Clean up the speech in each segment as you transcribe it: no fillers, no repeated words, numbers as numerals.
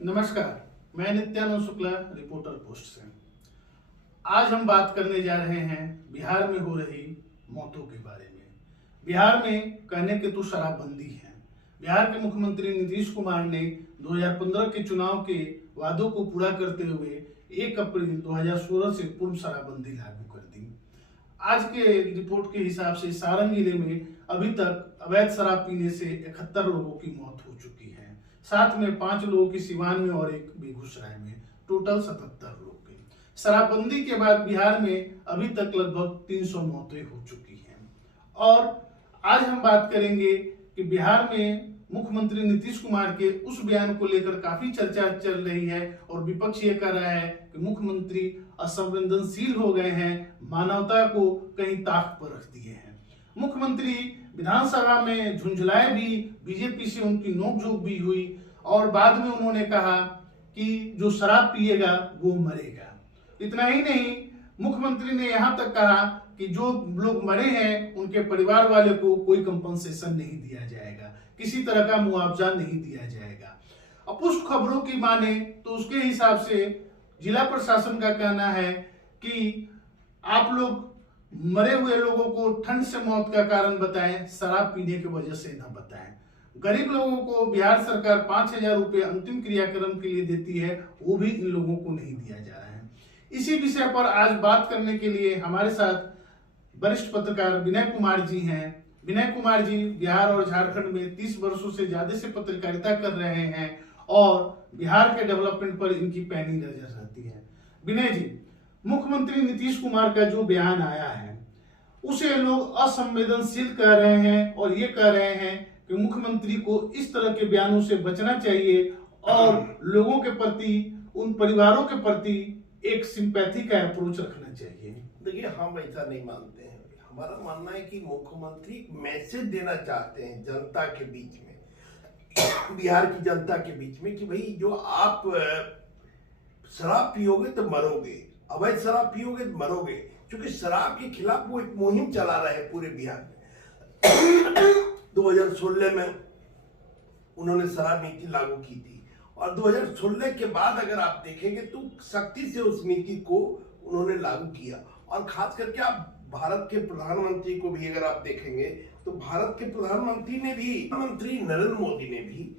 नमस्कार, मैं Nityanand Shukla, reporter post से। आज हम बात करने जा रहे हैं बिहार में हो रही मौतों के बारे में। बिहार में कहने के तो शराबबंदी है। बिहार के मुख्यमंत्री नीतीश कुमार ने 2015 के चुनाव के वादों को पूरा करते हुए 1 अप्रैल 2016 से पूर्ण शराबबंदी लागू कर दी। आज के रिपोर्ट के हिसाब से सारण जिले में अभी तक अवैध शराब पीने से 71 लोगों की मौत हो चुकी है। साथ में 5 लोगों की सिवान में और 1 बेगूसराय में, टोटल 77 लोग की। शराबबंदी के बाद बिहार में अभी तक लगभग 300 मौतें हो चुकी हैं। और आज हम बात करेंगे कि बिहार में मुख्यमंत्री नीतीश कुमार के उस बयान को लेकर काफी चर्चा चल रही है और विपक्ष ये कह रहा है कि मुख्यमंत्री असंवेदनशील हो गए हैं, मानवता को कहीं ताक पर रख दिए हैं। मुख्यमंत्री विधानसभा में झुंझलाए भी, बीजेपी से उनकी नोकझोंक भी हुई और बाद में उन्होंने कहा कि जो शराब पिएगा वो मरेगा। इतना ही नहीं, मुख्यमंत्री ने यहाँ तक कहा कि जो लोग मरे हैं उनके परिवार वाले को कोई कंपनसेशन नहीं दिया जाएगा, किसी तरह का मुआवजा नहीं दिया जाएगा। अब उस खबरों की माने तो उसके हिसाब से जिला प्रशासन का कहना है कि आप लोग मरे हुए लोगों को ठंड से मौत का कारण बताएं, शराब पीने की वजह से न बताएं। गरीब लोगों को बिहार सरकार 5,000 रुपए अंतिम क्रियाक्रम के लिए देती है, वो भी इन लोगों को नहीं दिया जा रहा है। इसी विषय पर आज बात करने के लिए हमारे साथ वरिष्ठ पत्रकार विनय कुमार जी हैं। विनय कुमार जी बिहार और झारखंड में 30 वर्षों से ज्यादा से पत्रकारिता कर रहे हैं और बिहार के डेवलपमेंट पर इनकी पैनी नजर रहती है। विनय जी, मुख्यमंत्री नीतीश कुमार का जो बयान आया है उसे लोग असंवेदनशील कह रहे हैं और ये कह रहे हैं कि मुख्यमंत्री को इस तरह के बयानों से बचना चाहिए और लोगों के प्रति, उन परिवारों के प्रति एक सिंपैथी का अप्रोच रखना चाहिए। देखिए, हम ऐसा नहीं मानते हैं। हमारा मानना है कि मुख्यमंत्री मैसेज देना चाहते हैं जनता के बीच में, बिहार की जनता के बीच में, कि भाई जो आप शराब पियोगे तो मरोगे, अवैध शराब पियोगे तो मरोगे। क्योंकि शराब के खिलाफ वो एक मुहिम चला रहे हैं पूरे बिहार में। 2016 में उन्होंने शराब नीति लागू की थी और 2016 के बाद अगर आप देखेंगे तो सख्ती से उस नीति को उन्होंने लागू किया। और खास करके आप भारत के प्रधानमंत्री को भी अगर आप देखेंगे तो भारत के प्रधानमंत्री नरेंद्र मोदी ने भी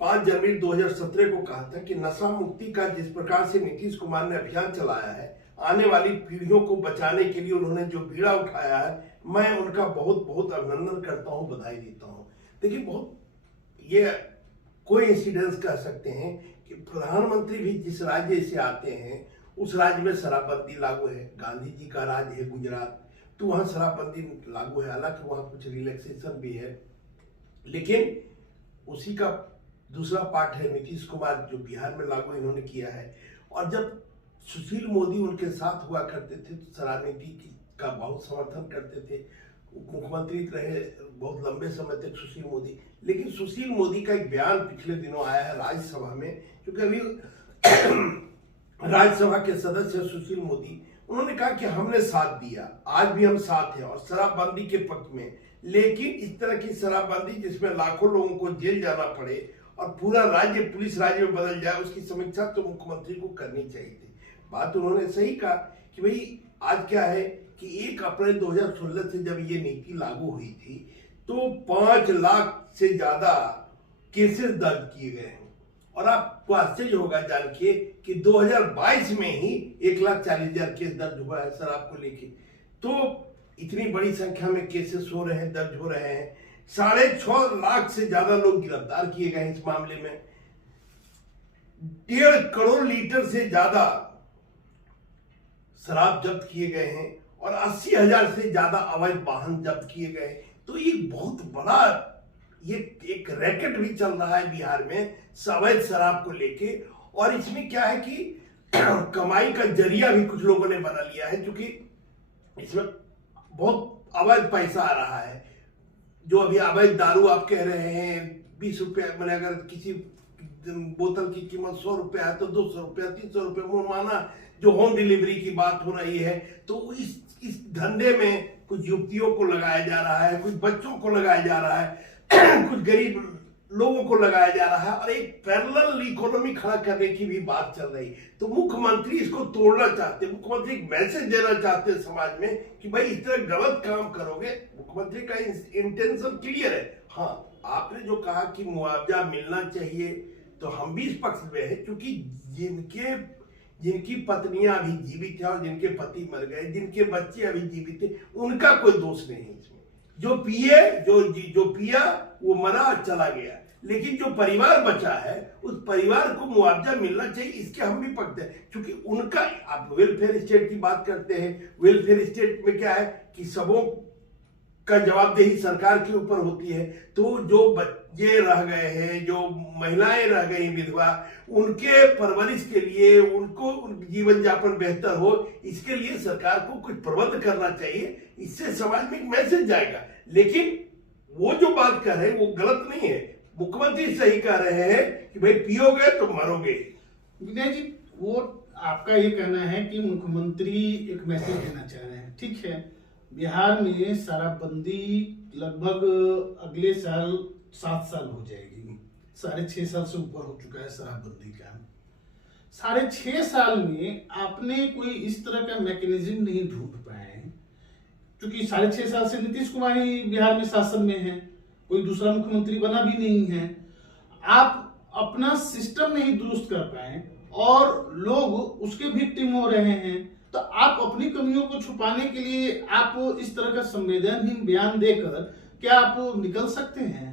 5 जनवरी 2017 को कहा था कि नशा मुक्ति का जिस प्रकार से नीतीश कुमार ने अभियान चलाया है, आने वाली पीढ़ियों को बचाने के लिए उन्होंने जो बीड़ा उठाया है, मैं उनका बहुत बहुत अभिनंदन करता हूं, बधाई देता हूं। देखिए, बहुत ये कोई इंसिडेंस कह सकते हैं कि प्रधानमंत्री भी जिस राज्य से आते हैं उस राज्य में शराबबंदी लागू है। गांधी जी का राज्य है गुजरात, तो वहां शराबबंदी लागू है। हालांकि वहां कुछ रिलैक्सेशन भी है, लेकिन उसी का दूसरा पार्ट है नीतीश कुमार जो बिहार में लागू इन्होंने किया है। और जब सुशील मोदी उनके साथ हुआ करते थे तो शराब नीति का बहुत समर्थन करते थे। मुख्यमंत्री रहे बहुत लंबे समय तक सुशील मोदी। लेकिन सुशील मोदी का एक बयान पिछले दिनों आया है राज्यसभा में, क्योंकि अभी राज्यसभा के सदस्य सुशील मोदी, उन्होंने कहा कि हमने साथ दिया, आज भी हम साथ हैं और शराबबंदी के पक्ष में। लेकिन इस तरह की शराबबंदी जिसमें लाखों लोगों को जेल जाना पड़े और पूरा राज्य पुलिस राज्य में बदल जाए, उसकी समीक्षा तो मुख्यमंत्री को करनी चाहिए थी। बात उन्होंने सही कहा कि भाई आज क्या है कि 1 अप्रैल 2016 से जब ये नीति लागू हुई थी तो 5 लाख से ज्यादा केसेस दर्ज किए गए हैं। और आपको आश्चर्य होगा जान के कि 2022 में ही 1,40,000 केस दर्ज हुआ है शराब को लेके। तो इतनी बड़ी संख्या में केसेस हो रहे हैं, दर्ज हो रहे हैं। 6.5 लाख से ज्यादा लोग गिरफ्तार किए गए इस मामले में। 1.5 करोड़ लीटर से ज्यादा शराब जब्त किए गए हैं और 80,000 से ज्यादा अवैध वाहन जब्त किए गए। तो ये बहुत बड़ा ये एक रैकेट भी चल रहा है बिहार में अवैध शराब को लेके। और इसमें क्या है कि कमाई का जरिया भी कुछ लोगों ने बना लिया है, क्योंकि इसमें बहुत अवैध पैसा आ रहा है। जो अभी अवैध दारू आप कह रहे हैं 20 रुपये, मैंने अगर किसी बोतल की कीमत 100 रुपया है तो 200 रुपया 300 रुपये, वो माना जो होम डिलीवरी की बात हो रही है। तो इस धंधे में कुछ युवतियों को लगाया जा रहा है, कुछ बच्चों को लगाया जा रहा है, कुछ गरीब लोगों को लगाया जा रहा है और एक पैरेलल इकोनॉमी खड़ा करने की भी बात चल रही। तो मुख्यमंत्री इसको तोड़ना चाहते हैं, मुख्यमंत्री एक मैसेज देना चाहते हैं समाज में कि भाई इस तरह गलत काम करोगे। मुख्यमंत्री का इंटेंशन क्लियर है। हाँ, आपने जो कहा कि मुआवजा मिलना चाहिए, तो हम भी इस पक्ष में हैं, क्योंकि जिनकी पत्नियां अभी जीवित है और जिनके पति मर गए, जिनके बच्चे अभी जीवित है, उनका कोई दोष नहीं है इसमें। जो पिया वो मरा चला गया, लेकिन जो परिवार बचा है उस परिवार को मुआवजा मिलना चाहिए, इसके हम भी पक्ष हैं। क्योंकि उनका, आप वेलफेयर स्टेट की बात करते हैं, वेलफेयर स्टेट में क्या है कि सबों का जवाबदेही सरकार के ऊपर होती है। तो जो बच्चे रह गए हैं, जो महिलाएं रह गई विधवा, उनके परवरिश के लिए, उनको जीवन यापन बेहतर हो, इसके लिए सरकार को कुछ प्रबंध करना चाहिए। इससे समाज में एक मैसेज जाएगा। लेकिन वो जो बात कर रहे हैं वो गलत नहीं है, मुख्यमंत्री सही कह रहे हैं कि भाई पियोगे तो मरोगे। विनय जी, वो आपका ये कहना है कि मुख्यमंत्री एक मैसेज देना चाह रहे हैं, ठीक है। बिहार में शराबबंदी लगभग अगले साल 7 साल हो जाएगी, 6.5 साल से ऊपर हो चुका है शराबबंदी का। 6.5 साल में आपने कोई इस तरह का मैकेनिज्म नहीं ढूंढ पाए, क्योंकि 6.5 साल से नीतीश कुमार ही बिहार में शासन में है, कोई दूसरा मुख्यमंत्री बना भी नहीं है। आप अपना सिस्टम नहीं दुरुस्त कर पाए और लोग उसके विक्टिम हो रहे हैं। तो आप अपनी कमियों को छुपाने के लिए आप इस तरह का संवेदनहीन बयान देकर क्या आप निकल सकते हैं?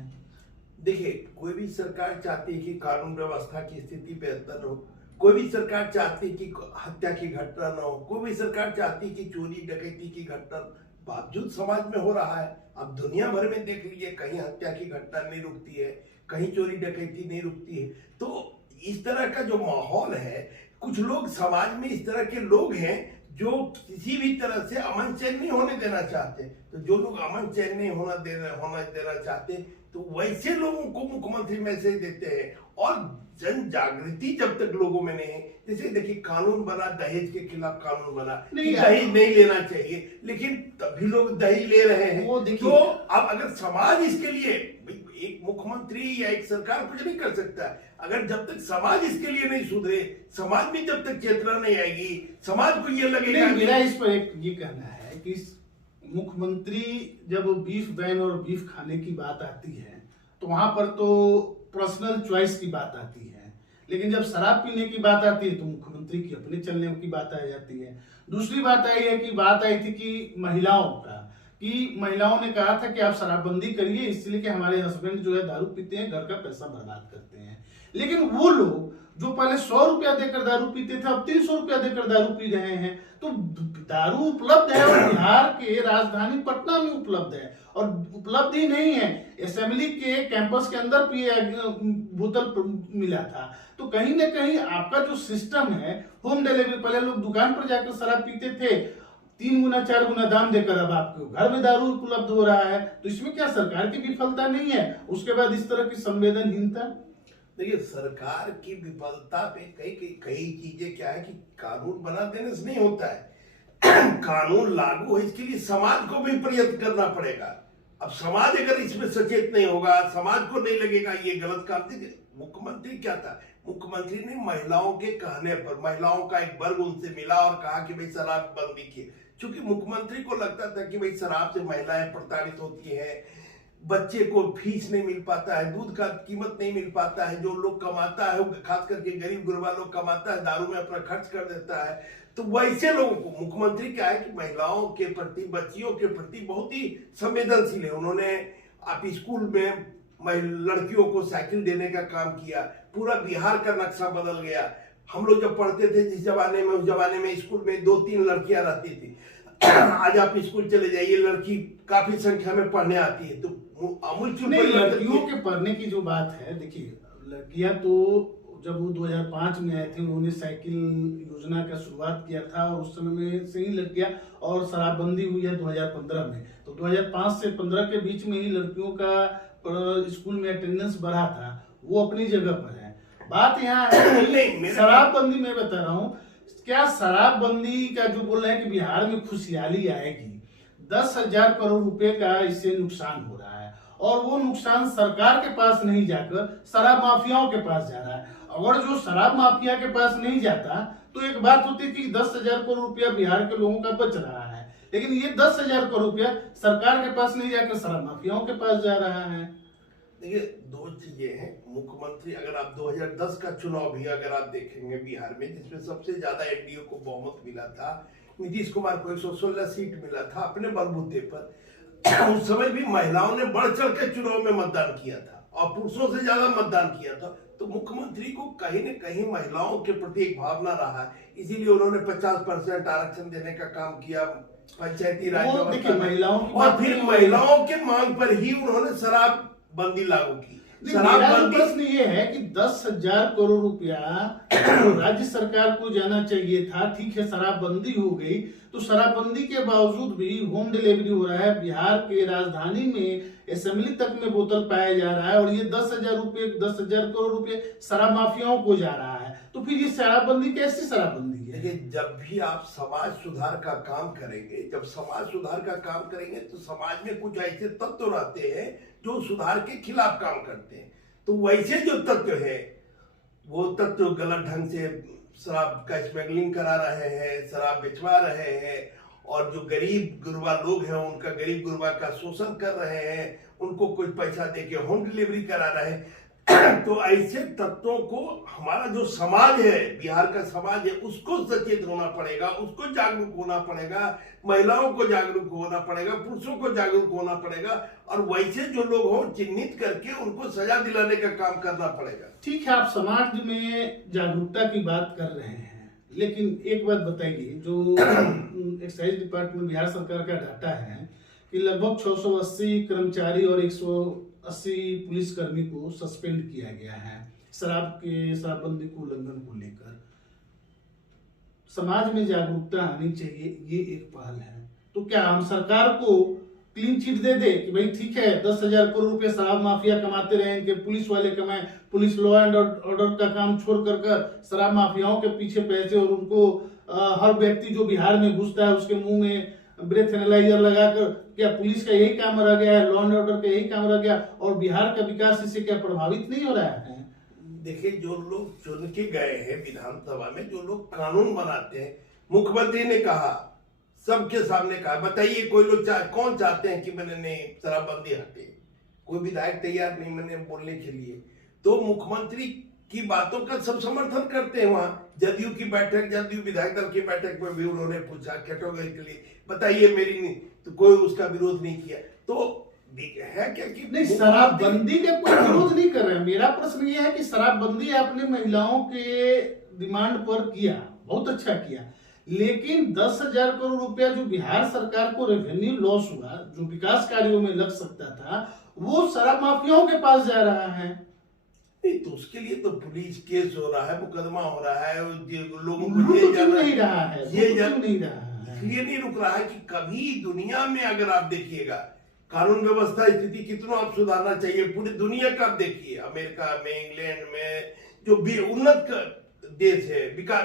देखिए, कोई भी सरकार चाहती है कि कानून व्यवस्था की स्थिति बेहतर हो, कोई भी सरकार चाहती है कि हत्या की घटना न हो, कोई भी सरकार चाहती है कि चोरी डकैती की घटना बावजूद समाज में हो रहा है। अब दुनिया भर में देख लीजिए, कहीं हत्या की घटना नहीं रुकती है, कहीं चोरी डकैती नहीं रुकती है। तो इस तरह का जो माहौल है, कुछ लोग समाज में इस तरह के लोग हैं जो किसी भी तरह से अमन चैन नहीं होने देना चाहते। तो जो लोग अमन चैन नहीं होना देना चाहते, तो वैसे लोगों को मुख्यमंत्री मैसेज देते हैं। और जन जागृति जब तक लोगों में नहीं है, जैसे देखिए कानून बना, दहेज के खिलाफ कानून बना, दहेज नहीं लेना चाहिए, लेकिन तभी लोग दहेज ले रहे हैं। तो अब अगर समाज इसके लिए, एक मुख्यमंत्री या एक सरकार कुछ नहीं कर सकता है अगर जब तक समाज इसके लिए नहीं सुधरे, समाज में जब तक चेतना नहीं आएगी, समाज को ये लगेगा। मेरा इस पर एक ये कहना है कि मुख्यमंत्री जब बीफ बैन और बीफ खाने की बात आती है तो वहां पर तो पर्सनल चॉइस की बात आती है, लेकिन जब शराब पीने की बात आती है तो मुख्यमंत्री की अपने चलने की बात आ जाती है। दूसरी बात आई है कि बात आई थी कि महिलाओं का, कि महिलाओं ने कहा था कि आप शराबबंदी करिए, इसलिए कि हमारे हस्बैंड जो है दारू पीते हैं, घर का पैसा बर्बाद करते हैं। लेकिन वो लोग जो पहले 100 रुपया देकर दारू पीते थे, अब 300 रुपया देकर दारू पी रहे हैं। तो दारू उपलब्ध है और बिहार के राजधानी पटना में उपलब्ध है, और उपलब्ध ही नहीं है, असेंबली के कैंपस के अंदर बोतल मिला था। तो कहीं ना कहीं आपका जो सिस्टम है होम डिलीवरी, पहले लोग दुकान पर जाकर शराब पीते थे, 3 गुना 4 गुना दाम देकर अब आपको घर में दारू उपलब्ध हो रहा है। तो इसमें क्या सरकार की विफलता नहीं है? उसके बाद इस तरह की संवेदनहीनता। देखिए, सरकार की विफलता पे कई चीजें क्या है कि कानून बना देने से नहीं होता है। कानून लागू है, इसके लिए समाज को भी प्रयत्न करना पड़ेगा। अब समाज अगर इसमें सचेत नहीं होगा, समाज को नहीं लगेगा ये गलत काम। देखिए, मुख्यमंत्री क्या था, मुख्यमंत्री ने महिलाओं के कहने पर, महिलाओं का एक वर्ग उनसे मिला और कहा कि भाई शराब बंदी की, क्योंकि मुख्यमंत्री को लगता था कि भाई शराब से महिलाएं प्रताड़ित होती हैं, बच्चे को फीस नहीं मिल पाता है, दूध का कीमत नहीं मिल पाता है, जो लोग कमाता है, खास करके गरीब गुरबा लोग कमाता है, दारू में अपना खर्च कर देता है। तो वैसे लोगों को मुख्यमंत्री क्या है कि महिलाओं के प्रति, बच्चियों के प्रति बहुत ही संवेदनशील है। उन्होंने आप स्कूल में लड़कियों को साइकिल देने का काम किया, पूरा बिहार का नक्शा बदल गया। हम लोग जब पढ़ते थे जिस जमाने में, उस जमाने में स्कूल में 2-3 लड़कियां रहती थी। आज आप स्कूल चले जाइए, लड़की काफी संख्या में पढ़ने आती है। तो लड़कियों के पढ़ने की जो बात है, देखिए लड़कियां तो जब वो 2005 में आए थे, उन्होंने साइकिल योजना का शुरुआत किया था और उस समय में से ही लड़कियां, और शराबबंदी हुई है 2015 में। तो 2005 से 15 के बीच में ही लड़कियों का स्कूल में अटेंडेंस बढ़ा था, वो अपनी जगह पर है। बात यहाँ है शराबबंदी में बता रहा हूँ, क्या शराबबंदी का जो बोल रहे हैं कि बिहार में खुशहाली आएगी, 10,000 करोड़ रुपए का इससे नुकसान हो रहा है। और वो नुकसान सरकार के पास नहीं जाकर शराब माफियाओं के पास जा रहा है। अगर जो शराब माफिया के पास नहीं जाता तो एक बात होती कि 10,000 करोड़ रुपया बिहार के लोगों का बच रहा है, लेकिन ये 10,000 करोड़ रुपया सरकार के पास नहीं जाकर शराब माफियाओं के पास जा रहा है। देखिए, दो चीजें हैं। मुख्यमंत्री, अगर आप 2010 का चुनाव भी अगर आप देखेंगे बिहार में, जिसमें सबसे ज्यादा एनडीए को बहुमत मिला था, नीतीश कुमार को 116 सीट मिला था अपने बलबूते पर। उस समय भी महिलाओं ने बढ़ चढ़ के चुनाव में मतदान किया था और पुरुषों से ज्यादा मतदान किया था। तो मुख्यमंत्री को कहीं न कहीं महिलाओं के प्रति एक भावना रहा है, इसीलिए उन्होंने 50% आरक्षण देने का काम किया पंचायती राज व्यवस्था में, और फिर महिलाओं के मांग पर ही उन्होंने शराब बंदी लागू की। शराबबंदी प्रश्न ये है कि 10,000 करोड़ रुपया राज्य सरकार को जाना चाहिए था। ठीक है, शराबबंदी हो गई, तो शराबबंदी के बावजूद भी होम डिलीवरी हो रहा है। बिहार के राजधानी में असेंबली तक में बोतल पाया जा रहा है और ये 10,000 करोड़ रुपए शराब माफियाओं को जा रहा है। तो फिर ये शराबबंदी कैसी शराबबंदी है? देखिए, जब भी आप समाज सुधार का काम करेंगे, जब समाज सुधार का काम करेंगे तो समाज में कुछ ऐसे तत्व रहते हैं जो सुधार के खिलाफ काम करते हैं। तो वैसे जो तत्व है, वो तत्व गलत ढंग से शराब का स्मगलिंग करा रहे हैं, शराब बेचवा रहे हैं, और जो गरीब गुरबा लोग हैं उनका गरीब गुरबा का शोषण कर रहे हैं, उनको कुछ पैसा देके होम डिलीवरी करा रहे हैं। तो ऐसे तत्वों को हमारा जो समाज है, बिहार का समाज है, उसको सचेत होना पड़ेगा, उसको जागरूक होना पड़ेगा, महिलाओं को जागरूक होना पड़ेगा, पुरुषों को जागरूक होना पड़ेगा, और वैसे जो लोग हो चिन्हित करके उनको सजा दिलाने का काम करना पड़ेगा। ठीक है, आप समाज में जागरूकता की बात कर रहे हैं, लेकिन एक बात बताइए, जो एक्साइज डिपार्टमेंट बिहार सरकार का डाटा है कि लगभग 680 कर्मचारी और 180 पुलिसकर्मी को सस्पेंड किया गया है शराबबंदी को उल्लंघन को लेकर। समाज में जागरूकता आनी चाहिए, ये एक पहल है। तो क्या हम सरकार को क्लीन चिट दे दे कि भाई ठीक है, 10,000 करोड़ रुपए शराब माफिया कमाते रहे, इनके पुलिस वाले कमाए, पुलिस लॉ एंड ऑर्डर का काम छोड़ कर शराब माफियाओं के पीछे पैसे, और उनको हर व्यक्ति जो बिहार में घुसता है उसके मुंह में ब्रेथ एनालाइजर लगाकर, क्या पुलिस का यही काम रह गया है, लॉ एंड ऑर्डर का यही काम रह गया, और बिहार का विकास इससे क्या प्रभावित नहीं हो रहा है? देखिए, जो लोग चुन के गए हैं विधानसभा में, जो लोग कानून बनाते हैं, मुख्यमंत्री ने कहा, सबके सामने कहा, बताइए कोई लोग कौन चाहते हैं कि मैंने शराबबंदी हटे? कोई विधायक तैयार नहीं मैंने बोलने के लिए। तो मुख्यमंत्री की बातों का सब समर्थन करते हैं। वहां जदयू की बैठक, जदयू विधायक दल की बैठक पर भी उन्होंने पूछा कैटेगोरिकली, बताइए मेरी नहीं, तो कोई उसका विरोध नहीं किया। तो है क्या कि नहीं, शराबबंदी का कोई विरोध नहीं कर रहे हैं। मेरा प्रश्न ये है कि शराबबंदी आपने महिलाओं के डिमांड पर किया, बहुत अच्छा किया, लेकिन 10,000 करोड़ रुपया जो बिहार सरकार को रेवेन्यू लॉस हुआ, जो विकास कार्यों में लग सकता था, वो शराब माफियाओं के पास जा रहा है। नहीं, तो उसके लिए तो पुलिस केस हो रहा है, मुकदमा हो रहा है, लोगों को ये जाना नहीं रहा है, ये नहीं रहा है, इसलिए नहीं रुक रहा है कि कभी दुनिया में अगर आप देखिएगा कानून व्यवस्था स्थिति कितना आप सुधारना चाहिए, पूरी दुनिया का आप देखिए, अमेरिका में, इंग्लैंड में, जो भी उन्नत देश है,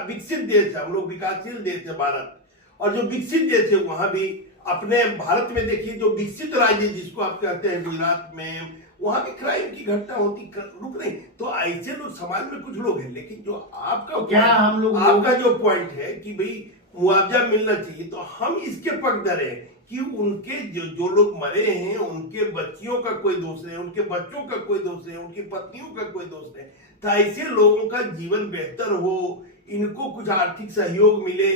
विकसित देश है, हम लोग विकासशील देश है भारत, और जो विकसित देश है वहां भी, अपने भारत में देखिए जो विकसित राज्य जिसको आप कहते हैं गुजरात में, वहां भी क्राइम की घटना होती रुक नहीं। तो ऐसे लोग समाज में कुछ लोग हैं, लेकिन जो आपका क्या हम लोग आपका जो पॉइंट है कि भाई मुआवजा मिलना चाहिए, तो हम इसके पक्षधर हैं कि उनके जो लोग मरे हैं उनके बच्चियों का कोई दोष नहीं, उनके बच्चों का कोई दोष नहीं, उनकी पत्नियों का कोई दोष नहीं। तो ऐसे लोगों का जीवन बेहतर हो, इनको कुछ आर्थिक सहयोग मिले,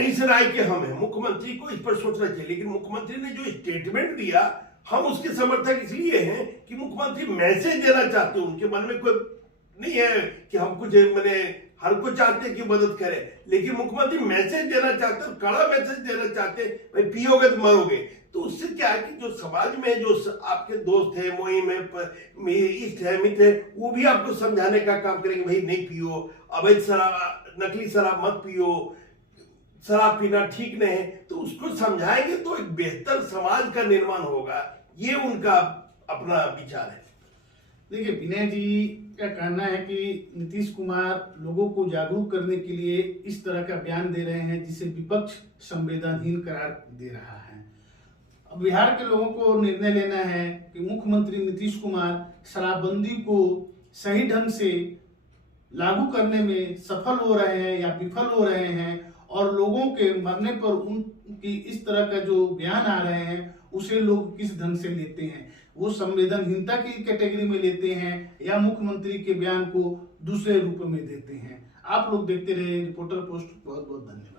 इस राय के हम हैं। मुख्यमंत्री को इस पर सोचना चाहिए, लेकिन मुख्यमंत्री ने जो स्टेटमेंट दिया, हम उसके समर्थक इसलिए हैं कि मुख्यमंत्री मैसेज देना चाहते हैं। उनके मन में कोई नहीं है कि हम कुछ मैंने हर को चाहते हैं कि मदद करें, लेकिन मुख्यमंत्री मैसेज देना चाहते हैं, कड़ा मैसेज देना चाहते हैं, भाई पियोगे तो मरोगे। तो उससे क्या है कि जो समाज में जो आपके दोस्त है, मुहिम है, इष्ट है, मित्र है, वो भी आपको समझाने का काम करेंगे, भाई नहीं पियो, अवैध शराब, नकली शराब मत पियो, शराब पीना ठीक नहीं है। तो उसको समझाएंगे तो एक बेहतर समाज का निर्माण होगा, ये उनका अपना विचार है। देखिए, विनय जी का कहना है कि नीतीश कुमार लोगों को जागरूक करने के लिए इस तरह का बयान दे रहे हैं जिसे विपक्ष संवेदनहीन करार दे रहा है। अब बिहार के लोगों को निर्णय लेना है कि मुख्यमंत्री नीतीश कुमार शराबबंदी को सही ढंग से लागू करने में सफल हो रहे हैं या विफल हो रहे हैं, और लोगों के मरने पर उनकी इस तरह का जो बयान आ रहे हैं उसे लोग किस ढंग से लेते हैं, वो संवेदनहीनता की कैटेगरी में लेते हैं या मुख्यमंत्री के बयान को दूसरे रूप में देते हैं। आप लोग देखते रहे रिपोर्टर पोस्ट। बहुत बहुत धन्यवाद।